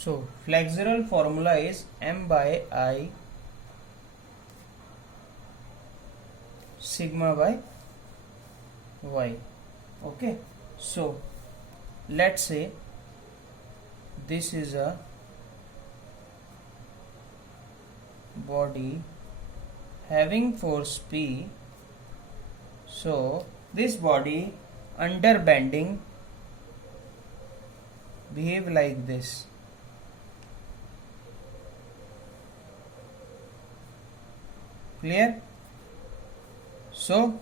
So flexural formula is m by I sigma by y. Okay, so let's say this is a body having force P. So this body under bending behave like this. Clear? So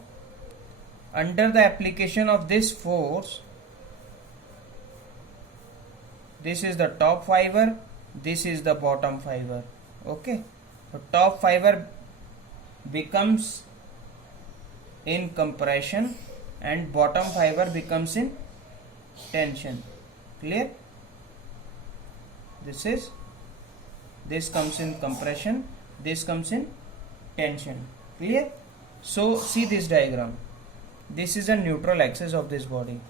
under the application of this force, this is the top fiber, this is the bottom fiber. Okay, so top fiber becomes in compression and bottom fiber becomes in tension. Clear? This comes in compression, this comes in tension. Clear? So see this diagram. This is a neutral axis of this body.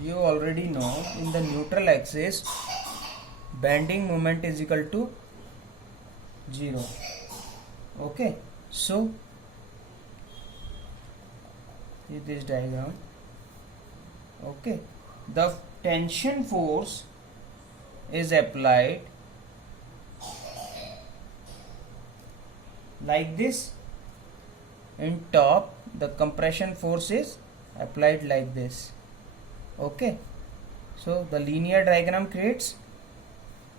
You already know in the neutral axis bending moment is equal to 0. Okay, so see this diagram. Okay, the tension force is applied like this. In top, the compression force is applied like this. Okay, so the linear diagram creates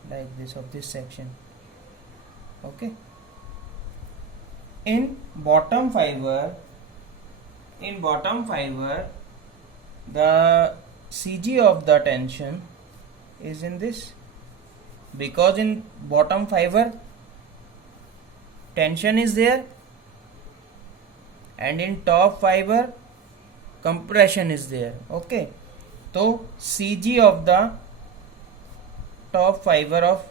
like this of this section. Okay, in bottom fiber, the CG of the tension is in this, because in bottom fiber tension is there and in top fiber compression is there. Okay, so CG of the top fiber of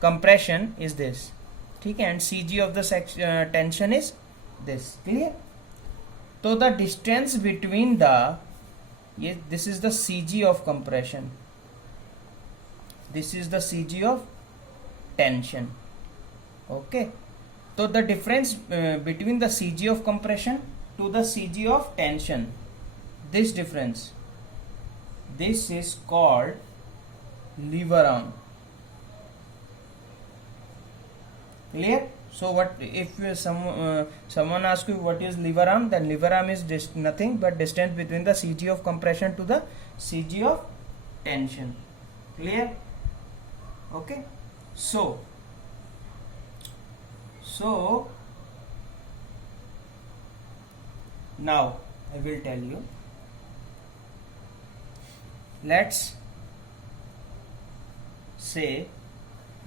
compression is this, okay, and CG of the tension is this. Clear? So the distance between the this is the CG of compression, this is the CG of tension. Okay, so the difference between the CG of compression to the CG of tension, this difference, this is called lever arm. Clear? So what if someone asks you what is lever arm, then lever arm is nothing but distance between the CG of compression to the CG of tension. Clear? Okay, so now I will tell you, let's say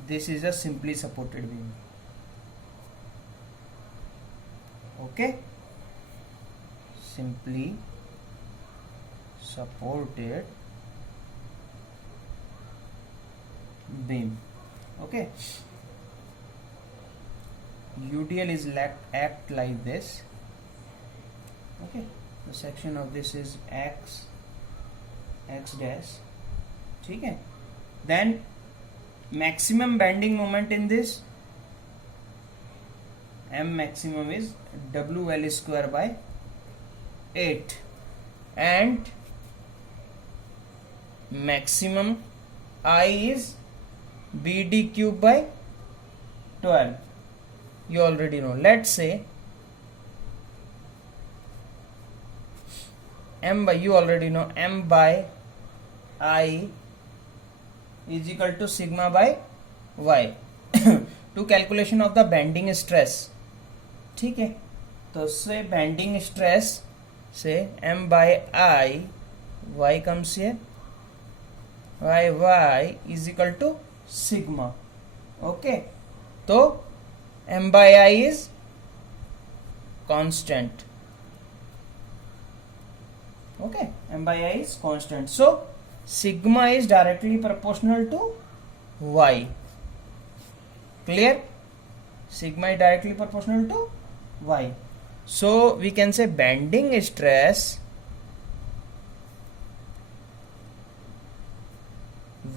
this is a simply supported beam. Okay, simply supported beam. Okay, UDL is act like this. Okay, the section of this is x dash. Okay, then maximum bending moment in this, M maximum is WL square by 8 and maximum I is BD cube by 12. You already know. Let's say M by, you already know, M by I is equal to sigma by y to calculation of the bending stress. ठीक है, तो से bending stress से M by I, y comes here, y is equal to sigma. Okay, तो M by I is constant. Okay, M by I is constant. So sigma is directly proportional to y. Clear? Sigma is directly proportional to y. So we can say bending stress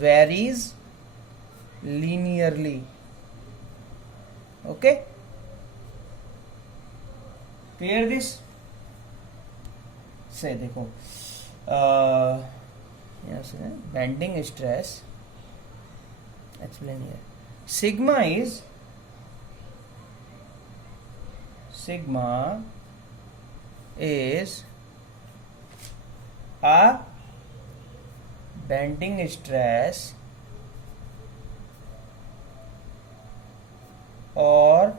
varies linearly. Okay, clear this? say देखो यहाँ से bending stress explain here. Sigma is a bending stress or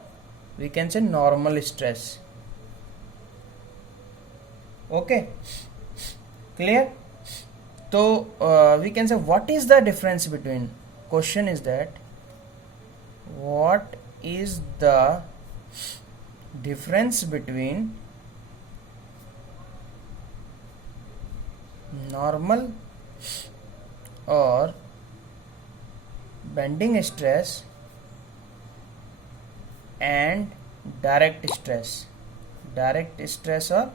we can say normal stress. Okay, clear? So we can say what is the difference between, question is that what is the difference between normal or bending stress and direct stress or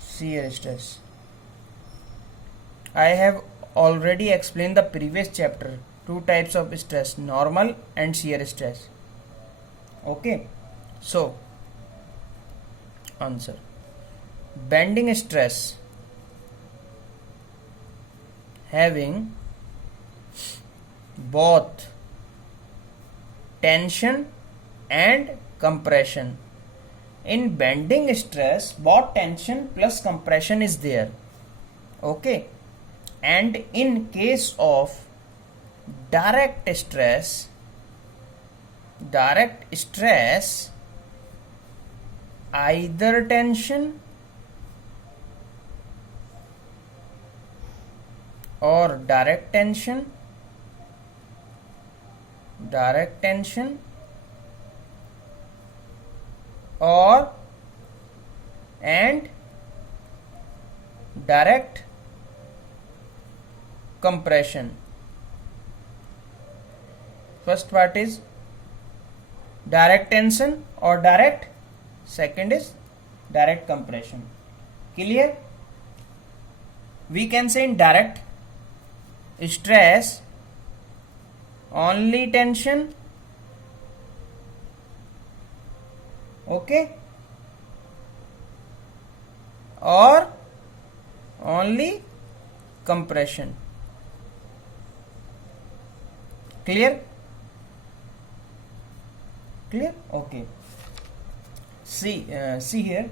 shear stress. I have already explained the previous chapter, two types of stress, normal and shear stress. Okay, so answer, bending stress having both tension and compression. In bending stress, both tension plus compression is there. Okay, and in case of direct stress either tension or direct tension or and direct compression. First part is direct tension or direct, second is direct compression. Clear? We can say in direct stress only tension, okay, or only compression. Clear? Okay, see here,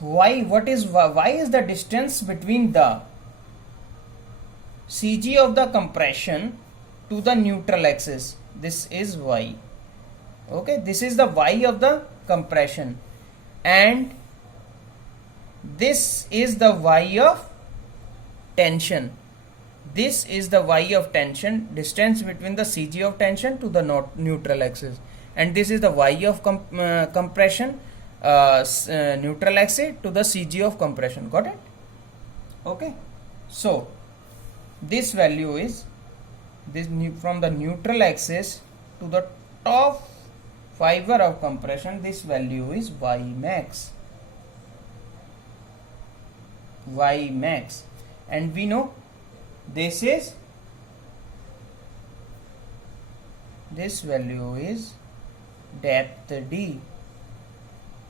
why is the distance between the CG of the compression to the neutral axis? This is y. Okay, this is the y of the compression and this is the y of tension. This is the y of tension, distance between the CG of tension to the neutral axis, and this is the y of compression, neutral axis to the CG of compression. Got it? Okay, so this value is from the neutral axis to the top fiber of compression. This value is y max, and we know this value is depth d.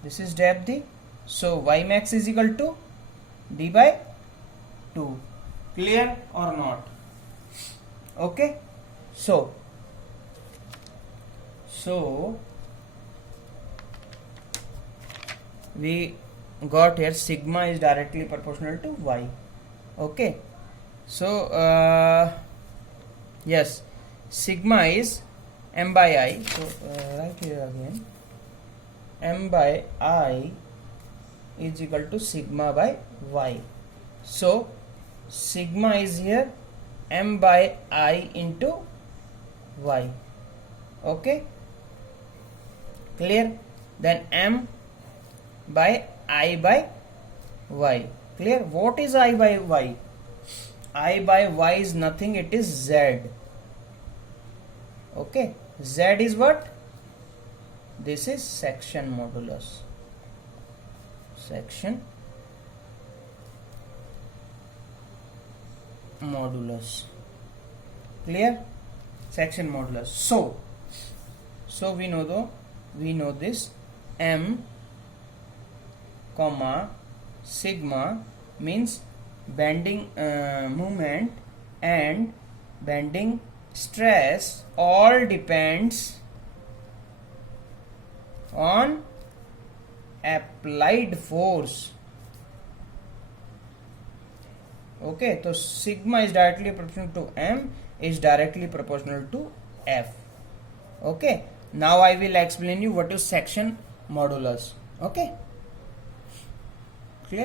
This is depth d. So y max is equal to d by 2. Clear or not? Okay, so we got here sigma is directly proportional to y. Okay, so yes, sigma is m by I. So right here again, m by I is equal to sigma by y. So sigma is here m by I into y. Okay, clear? Then m by I by y. Clear? What is I by y? I by y is nothing, it is z. Okay, z is what? This is section modulus. modulus. Clear? Section modulus. So we know this m comma sigma means bending moment and bending stress all depends on applied force. Okay, so sigma is directly proportional to m is directly proportional to f. Okay, now I will explain you what is section modulus. Okay.